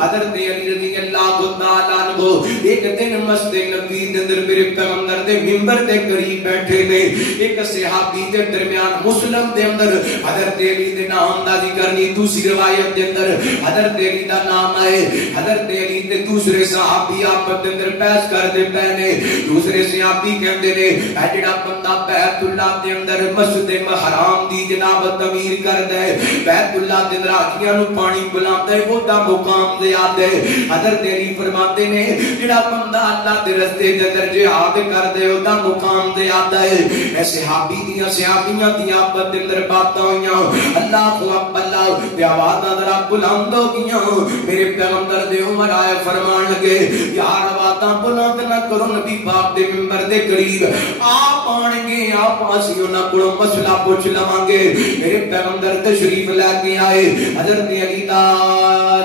حضرت علی رضی اللہ تعالیٰ عنہ ایک دن مسجد نبوی دے اندر میرے پیغمبر دے منبر دے قریب بیٹھے نے، ایک صحابی دے درمیان مسلم دے اندر حضرت علی دے نام دا ذکر نہیں، دوسری روایت دے اندر حضرت علی دا نام ہے، حضرت علی دے دوسرے صحابی آپس دے اندر بحث کردے پے نے، دوسرے صحابی کہندے نے اے جڑا بندہ بیت اللہ دے اندر مسجد حرام دی جناب تعمیر کردا ہے، بیت اللہ دے اندر آقیاں نو پانی پلاتا ہے، وہ دا مقام زیادہ ہے۔ حضرت علی فرماتے نے جڑا بندہ اللہ دے رستے دے اندر جہاد کردے او دا مقام زیادہ ہے۔ اے صحابی دیاں صحابیاں دیاں آپس دے اندر باتاں ہویاں، اللہ اکبر اللہ دی آوازاں ذرا بلند ہو گئیاں، میرے پیغمبر دے عمر آئے فرمان لگے یار آوازاں بلند نہ کرو، نبی پاک دے منبر دے قریب آپ آن گے، آپ اسی انہاں کولوں مسئلہ پوچھ لواں گے۔ میرے پیغمبر تشریف لے کے آئے، حضرت علی دا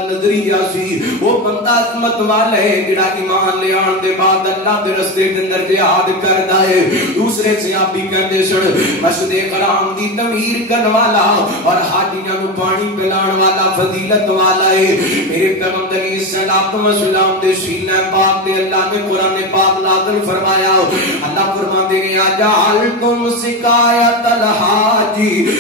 نظریہ سی وہ بندہ عظمت والا ہے جڑا ایمان لے آن دے بعد اللہ دے رستے دے اندر جہاد کردا ہے۔ دوسرے صحابی کہندے سن مسجد حرام دی تعمیر کرن والا اور حاجیاں نو پانی پلان والا فضیلت والا ہے۔ میرے پیغمبر علیہ الصلوۃ والسلام دے سینہ پاک تے اللہ نے قرآن پاک نازل فرمایا، اللہ فرماتے ہیں اجعلتم سقایۃ الحاج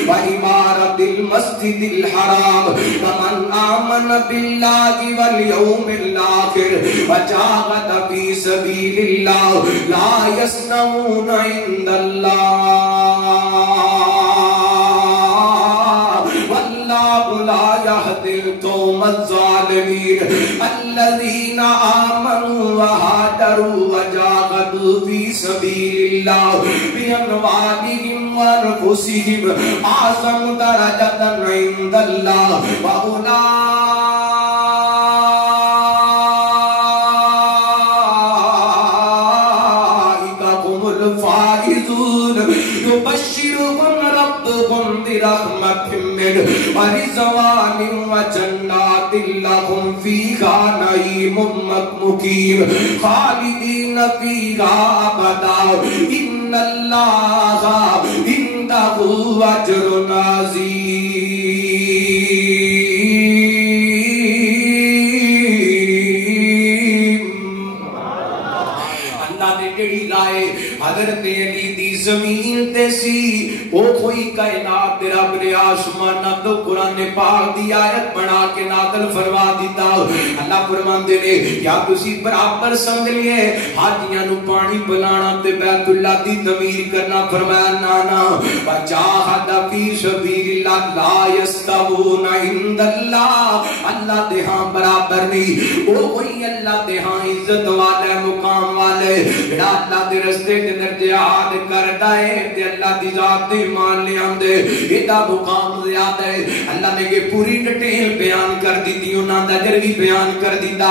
و عمارۃ المسجد الحرام فمن آمن باللہ والیوم الآخر وجاہد فی سبیل اللہ لا یستوون عند اللہ واللہ لا یہدی القوم الظالمین الذین آمنوا وہاجروا وجاہدوا فی سبیل اللہ باموالہم وانفسہم اعظم درجۃ عند اللہ وأولئک يبشركم ربكم برحمة منه ورضوان وجنات لهم فيها نعيم مقيم خالدين فيها أبدا إن الله عنده أجر عظيم۔ اللہ نے جڑی لائے حضرت علی دی زمین تے سی او کوئی کائنات دے رب نے آسماناں تو قرآن پاک دی آیت بنا کے نازل فرما دیتا۔ اللہ فرماندے نے کیا تسی برابر سمجھ لیے حاجیاں نو پانی پلانا تے بیت اللہ دی تعمیر کرنا؟ فرمایا نا نا وجاہد فی سبیل اللہ لا یستوون عند اللہ، اللہ دے ہاں برابر نہیں، او کوئی اللہ دے ہاں عزت والا مقام والے جڑا اللہ دے رستے دے اندر جہاد کردا ہے تے اللہ دی ذات تے ایمان لے آندے، ایدا مقام زیادہ ہے۔ اللہ نے یہ پوری ڈیٹیل بیان کر دی، انہاں دا اجر بھی بیان کر دیتا۔